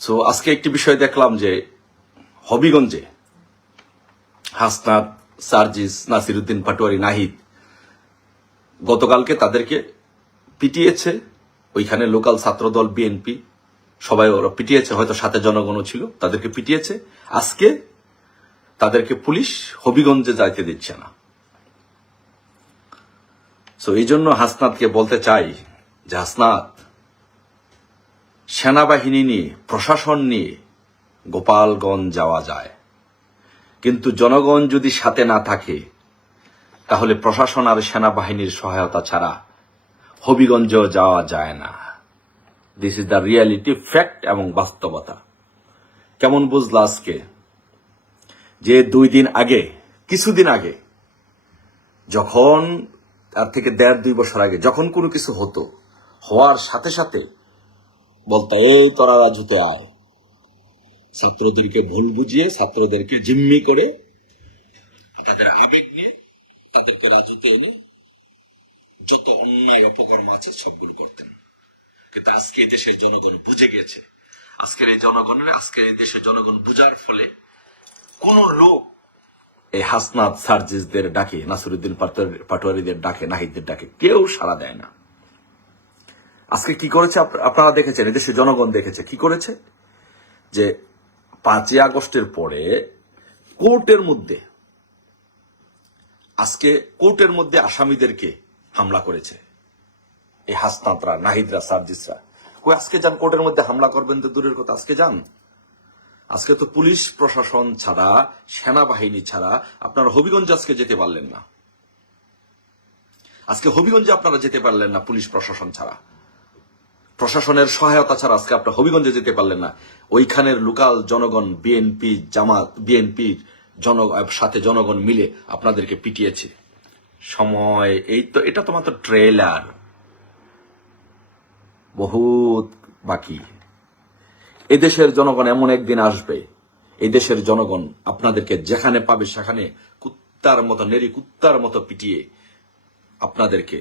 So আজকে একটি বিষয় দেখলাম যে হবিগঞ্জে হাসনাত, সার্জিস, নাসিরউদ্দিন পাটোয়ারি, নাহিদ গতকালকে তাদেরকে পিটিয়েছে। ওইখানে লোকাল ছাত্রদল, বিএনপি সবাই ওরা পিটিয়েছে, হয়তো সাথে জনগণও ছিল, তাদেরকে পিটিয়েছে। আজকে তাদেরকে পুলিশ হবিগঞ্জে যাইতে দিচ্ছে না। সো এই জন্য হাসনাতকে বলতে চাই যে হাসনাত, সেনাবাহিনী নিয়ে, প্রশাসন নিয়ে গোপালগঞ্জ যাওয়া যায়, কিন্তু জনগণ যদি সাথে না থাকে তাহলে প্রশাসন আর সেনাবাহিনীর সহায়তা ছাড়া হবিগঞ্জ যাওয়া যায় না। This is the reality, fact এবং বাস্তবতা। কেমন বুঝলা আজকে? যে কিছুদিন আগে যখন, তার থেকে 1.5-2 বছর আগে যখন কোনো কিছু হতো, হওয়ার সাথে সাথে বলতে এই তোরা রাজুতে আয়, ছাত্রদেরকে ভুল বুঝিয়ে, ছাত্রদেরকে জিম্মি করে, তাদের আবেগ নিয়ে তাদেরকে রাজুতে এনে যত অন্যায় অপকর্ম আছে সবগুলো করতেন। কিন্তু আজকে এই দেশের জনগণ বুঝে গিয়েছে। আজকের এই দেশের জনগণ বুঝার ফলে কোন লোক এই হাসনাত, সার্জিসদের ডাকে, নাসিরউদ্দিন পাটোয়ারিদের ডাকে, নাহিদদের ডাকে কেউ সাড়া দেয় না। আজকে কি করেছে আপনারা দেখেছেন, এদেশের জনগণ দেখেছে কি করেছে। যে 5ই আগস্টের পরে কোর্টের মধ্যে আসামিদেরকে হামলা করেছে এই হাসনাতরা, নাহিদরা, সার্জিসরা। কই আজকে যান কোর্টের মধ্যে হামলা করবেন তো দূরের কথা, আজকে যান। আজকে তো পুলিশ প্রশাসন ছাড়া, সেনাবাহিনী ছাড়া আপনারা হবিগঞ্জে আজকে যেতে পারলেন না। আজকে হবিগঞ্জে আপনারা যেতে পারলেন না পুলিশ প্রশাসন ছাড়া, প্রশাসনের সহায়তা ছাড়া আজকে আপনারা হবিগঞ্জে যেতে পারলেন না। ওইখানের লোকাল জনগণ, বিএনপির সাথে জনগণ মিলে আপনাদেরকে পিটিয়েছে। সময় এটা তো মাত্র ট্রেলার, বহুত বাকি। এদেশের জনগণ এমন একদিন আসবে, এই দেশের জনগণ আপনাদেরকে যেখানে পাবে সেখানে কুত্তার মতো পিটিয়ে আপনাদেরকে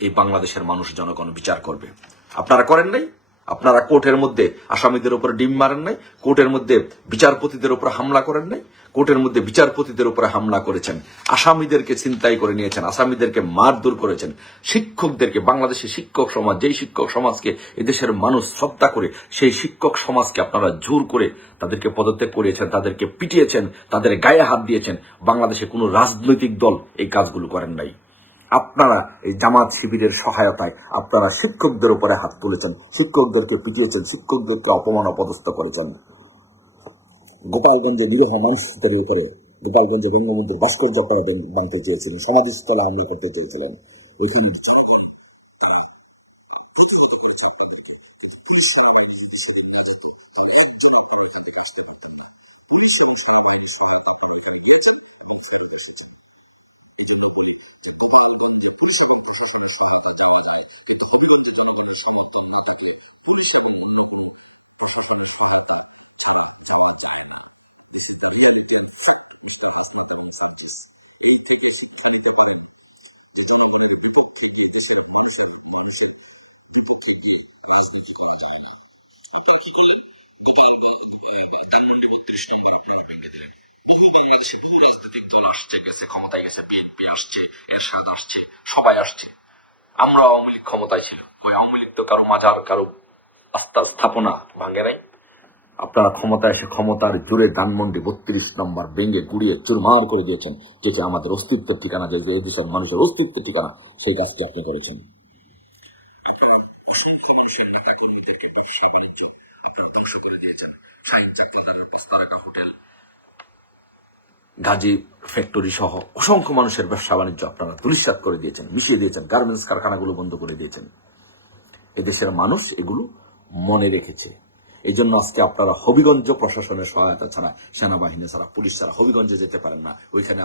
এই বাংলাদেশের মানুষ, জনগণ বিচার করবে। আপনারা করেন নাই? আপনারা কোর্টের মধ্যে আসামিদের উপরে ডিম মারেন নাই? কোর্টের মধ্যে বিচারপতিদের উপরে হামলা করেন নাই? কোর্টের মধ্যে বিচারপতিদের উপরে হামলা করেছেন, আসামিদেরকে ছিনতাই করে নিয়েছেন, আসামিদেরকে মারধর করেছেন, শিক্ষকদেরকে, বাংলাদেশের শিক্ষক সমাজ, যেই শিক্ষক সমাজকে এদেশের মানুষ শ্রদ্ধা করে, সেই শিক্ষক সমাজকে আপনারা জোর করে তাদেরকে পদত্যাগ করিয়েছেন, তাদেরকে পিটিয়েছেন, তাদের গায়ে হাত দিয়েছেন। বাংলাদেশে কোনো রাজনৈতিক দল এই কাজগুলো করেন নাই। আপনারা এই জামাত শিবিরের সহায়তায় আপনারা শিক্ষকদের উপরে হাত তুলেছেন, শিক্ষকদেরকে পিটিয়েছেন, শিক্ষকদেরকে অপমান অপদস্থ করেছেন। গোপালগঞ্জে নিরীহ মানুষদের উপরে, গোপালগঞ্জে বঙ্গবন্ধুর ভাস্কর্য আপনারা ভাঙতে চেয়েছিলেন, সমাধিস্থলে হামলা করতে চেয়েছিলেন। ওইখানের জনগণ তারা প্রতিহত করেছে আপনাদেরকে। কিন্তু পুলিশ সেনাবাহিনী যদি সেদিন না যেত তাহলে একজন আপনারা ওইখান থেকে আসতে পারতেন না। পুলিশ এবং সেনাবাহিনীর সহায়তা আপনারা ওইখানে গিয়েছেন এবং ফেরত এসেছেন। এই জন্য বলি যে গোপালগঞ্জে পুলিশ এবং প্রশাসনের সহায়তা যাওয়া যায়, কিন্তু হবিগঞ্জে জনগণের সমর্থন না থাকলে পুলিশ এবং অন্য কোনো প্রশাসনের সহায়তা ছাড়া যাওয়া যায় না। This is the reality and fact, mister Hasnat এবং সার্জিস। এই থেকে শিক্ষা নিতে পারেন যে জনগণের বিপক্ষে গিয়ে, দেশের মানুষের বিপক্ষে গিয়ে রাজনীতি করা যায় না। আপনারা কি করলেন? ধানমন্ডি 32 নম্বর আপনারা ভেঙে দিলেন। বাংলাদেশে বহু রাজনৈতিক দল আসছে গেছে, ক্ষমতায় গেছে, বিএনপি আসছে, এরশাদ আসছে, সবাই আসছে। আমরা আওয়ামী লীগ ক্ষমতায় ছিল, কই আওয়ামী লীগ তো কারো মাজার, কারো স্থাপনা ভাঙে নাই। আপনারা ক্ষমতায় এসে ক্ষমতার জোরে ধানমন্ডি 32 নম্বর ভেঙে গুড়িয়ে চুরমার করে দিয়েছেন, যেটি আমাদের অস্তিত্বের ঠিকানা, যে দেশের মানুষের অস্তিত্বের ঠিকানা, সেই কাজটি আপনি করেছেন। আপনারা অসংখ্য মানুষের নেতা কর্মীদেরকে, ব্যবসা বাণিজ্য আপনারা ধ্বংস করে দিয়েছেন। শাহিন চাকলাদারের 5 তারকা হোটেল, গাজী ফ্যাক্টরি সহ অসংখ্য মানুষের ব্যবসা বাণিজ্য আপনারা ধূলিসাৎ করে দিয়েছেন, মিশিয়ে দিয়েছেন, গার্মেন্টস কারখানাগুলো বন্ধ করে দিয়েছেন। এদেশের মানুষ এগুলো মনে রেখেছে। এই জন্য আজকে আপনারা হবিগঞ্জ প্রশাসনের সহায়তা ছাড়া, সেনাবাহিনী ছাড়া, পুলিশ ছাড়া হবিগঞ্জে যেতে পারেন না। ওইখানে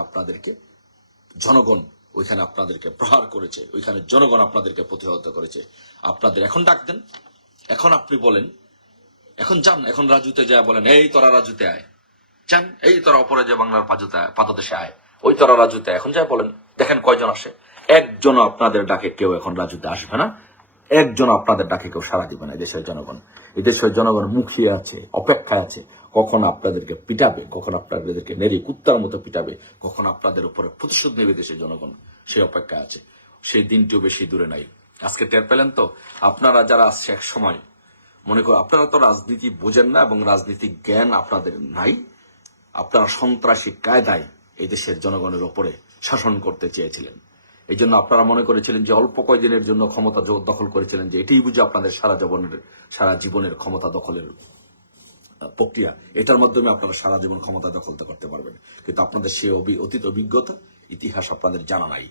আপনাদেরকে প্রহার করেছে, ওইখানে জনগণ আপনাদেরকে প্রতিহত করেছে। আপনাদের এখন ডাক দেন, এখন আপনি বলেন, এখন যান, এখন রাজুতে যায় বলেন এই তোরা রাজুতে আয়, চান এই তোরা অপরাজয় বাংলার পাদদেশে আয়, ওই তোরা রাজুতে এখন যায় বলেন, দেখেন কয়জন আসে। একজন আপনাদের ডাকে কেউ এখন রাজুতে আসবে না। একজন আপনাদের ডাকে কেউ সাড়া দিবে না। দেশের জনগণ, এই দেশের জনগণ মুখিয়ে আছে, অপেক্ষায় আছে, কখন আপনাদেরকে পিটাবে, কখন আপনাদেরকে নেড়ে কুত্তার মতো পিটাবে, কখন আপনাদের উপরে প্রতিশোধ নেবে দেশের জনগণ, সেই অপেক্ষায় আছে। সেই দিনটিও বেশি দূরে নাই। আজকে টের পেলেন তো আপনারা যারা আসছে এক সময় মনে করো আপনারা তো রাজনীতি বোঝেন না এবং রাজনীতিক জ্ঞান আপনাদের নাই। আপনারা সন্ত্রাসী কায়দায় এই দেশের জনগণের ওপরে শাসন করতে চেয়েছিলেন। এই জন্য আপনারা মনে করেছিলেন যে অল্প কয়েকদিনের জন্য ক্ষমতা দখল করেছিলেন, যে এটাই বুঝে আপনাদের সারা জীবনের ক্ষমতা দখলের প্রক্রিয়া, এটার মাধ্যমে আপনারা সারা জীবন ক্ষমতা দখল করতে পারবেন। কিন্তু আপনাদের সেই অতীত অভিজ্ঞতা, ইতিহাস আপনাদের জানা নাই।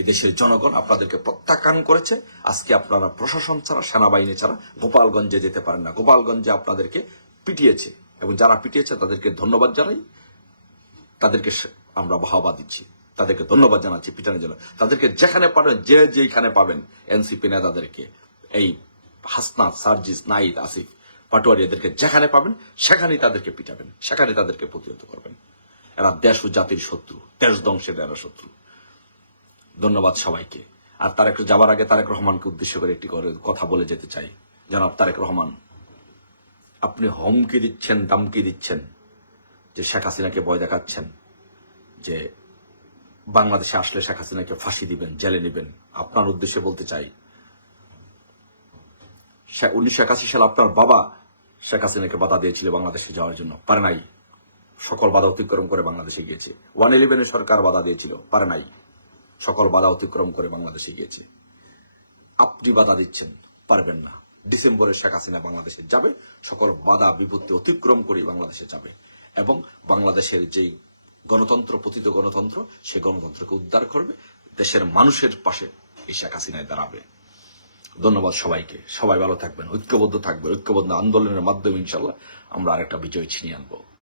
এদেশের জনগণ আপনাদেরকে প্রত্যাখ্যান করেছে। আজকে আপনারা প্রশাসন ছাড়া, সেনাবাহিনী ছাড়া গোপালগঞ্জে যেতে পারেন না। গোপালগঞ্জে আপনাদেরকে পিটিয়েছে এবং যারা পিটিয়েছে তাদেরকে ধন্যবাদ জানাই, তাদেরকে আমরা বাহবা দিচ্ছি, তাদেরকে ধন্যবাদ জানাচ্ছি পিটানোর জন্য। তাদেরকে যেখানে পাবেন, যেখানে পাবেন এনসিপি নেতাদেরকে, এই হাসনাত, সার্জিস, নাহিদ, আসিফ, পাটোয়ারি, এদেরকে যেখানে পাবেন সেখানেই তাদেরকে পিটাবেন, সেখানে তাদেরকে প্রতিহত করবেন। এরা দেশ ও জাতির শত্রু, দেশ ধ্বংসের এরা শত্রু। ধন্যবাদ সবাইকে। আর তারেক যাবার আগে তারেক রহমানকে উদ্দেশ্য করে একটি কথা বলে যেতে চাই। জনাব তারেক রহমান, আপনি হুমকি দিচ্ছেন, দামকি দিচ্ছেন, যে শেখ হাসিনাকে ভয় দেখাচ্ছেন যে বাংলাদেশে আসলে শেখ হাসিনাকে ফাঁসি দিবেন, জেলে নেবেন। আপনার উদ্দেশ্যে বলতে চাই, 1981 সালে আপনার বাবা শেখ হাসিনাকে বাধা দিয়েছিল বাংলাদেশে যাওয়ার জন্য, পারে নাই। সকল বাধা অতিক্রম করে বাংলাদেশে গিয়েছে। 111 সরকার বাধা দিয়েছিল, পারে নাই। সকল বাধা অতিক্রম করে বাংলাদেশে গিয়েছে। আপনি বাধা দিচ্ছেন, পারবেন না। ডিসেম্বরে শেখ হাসিনা বাংলাদেশে যাবে, সকল বাধা বিপত্তি অতিক্রম করে বাংলাদেশে যাবে এবং বাংলাদেশের যেই গণতন্ত্র, পতিত গণতন্ত্র, সেই গণতন্ত্রকে উদ্ধার করবে, দেশের মানুষের পাশে এই শেখ হাসিনায় দাঁড়াবে। ধন্যবাদ সবাইকে। সবাই ভালো থাকবেন, ঐক্যবদ্ধ থাকবেন। ঐক্যবদ্ধ আন্দোলনের মাধ্যমে ইনশাল্লাহ আমরা আরেকটা বিজয় ছিনিয়ে আনবো।